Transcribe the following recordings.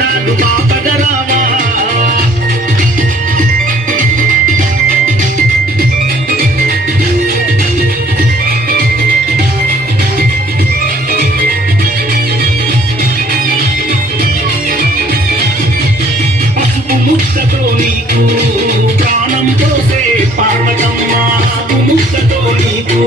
గండాలు బాపగరావా పసుపు ముక్కతో నీకు ప్రాణం పోసే పార్వతమ్మ. పసుపు ముక్కతో నీకు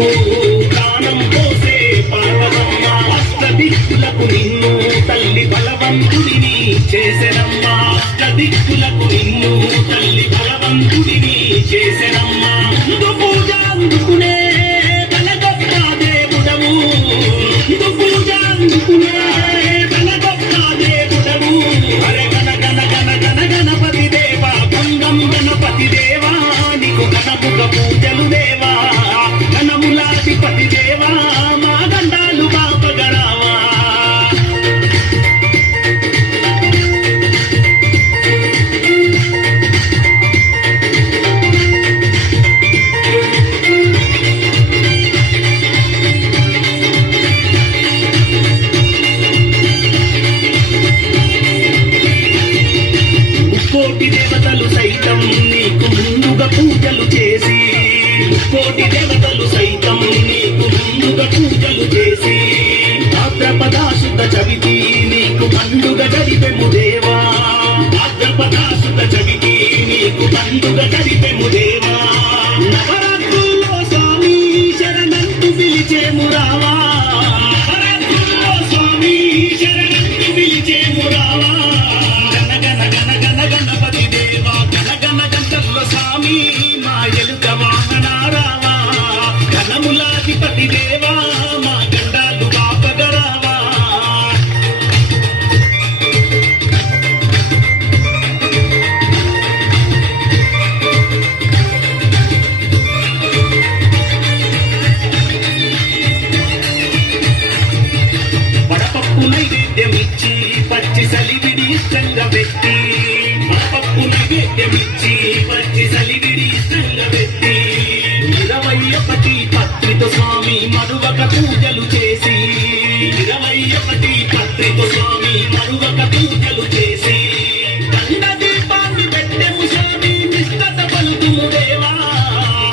చేసెనమ్మా. అష్ట దిక్కులకు నిన్ను తల్లి బలవంతుడిని చేసెనమ్మా. కోటి దేవతలు సైతం నీకు ముందుగా పూజలు చేసి. కోటి దేవతలు సైతం నీకు ముందుగా పూజలు చేసి. భాద్రపదాశుద్ధ చవితి నీకు పండుగ గడిపెము దేవా. భాద్రపదాశుద్ధ చవితి నీకు పండుగ గడిపె నైవేద్యమిచ్చి పచ్చి సలివిడి ఇష్టంగా పెట్టి వడపప్పు నైవేద్యమిచ్చి పత్రితో స్వామి మరువక పూజలు చేసి. ఇరవై ఒకటి పత్రితో స్వామి మరువక పూజలు చేసి. దండ దీపాన్ని పెట్టెము స్వామి నిష్టత పలుకుము దేవా.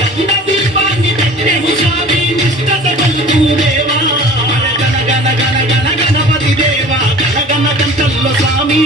దండ దీపాన్ని పెట్టెము స్వామి నిష్టత పలుకుము దేవా. గణ గణ గణ గణ గణపతి దేవా గణ గణ గంటల్లో స్వామి.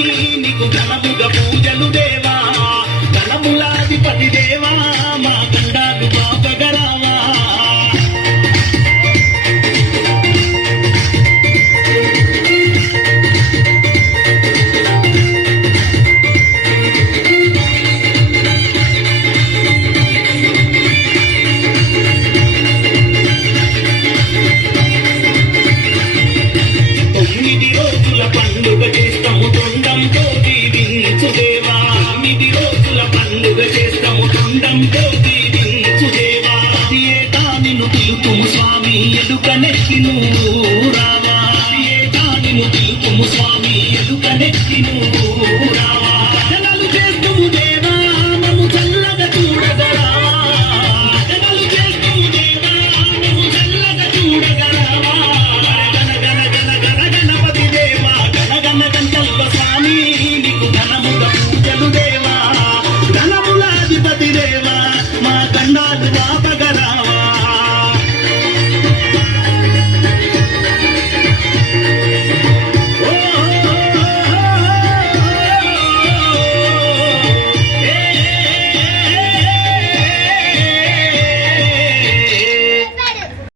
నిన్ను పిలుపుము స్వామి ఎదుక నెక్కిను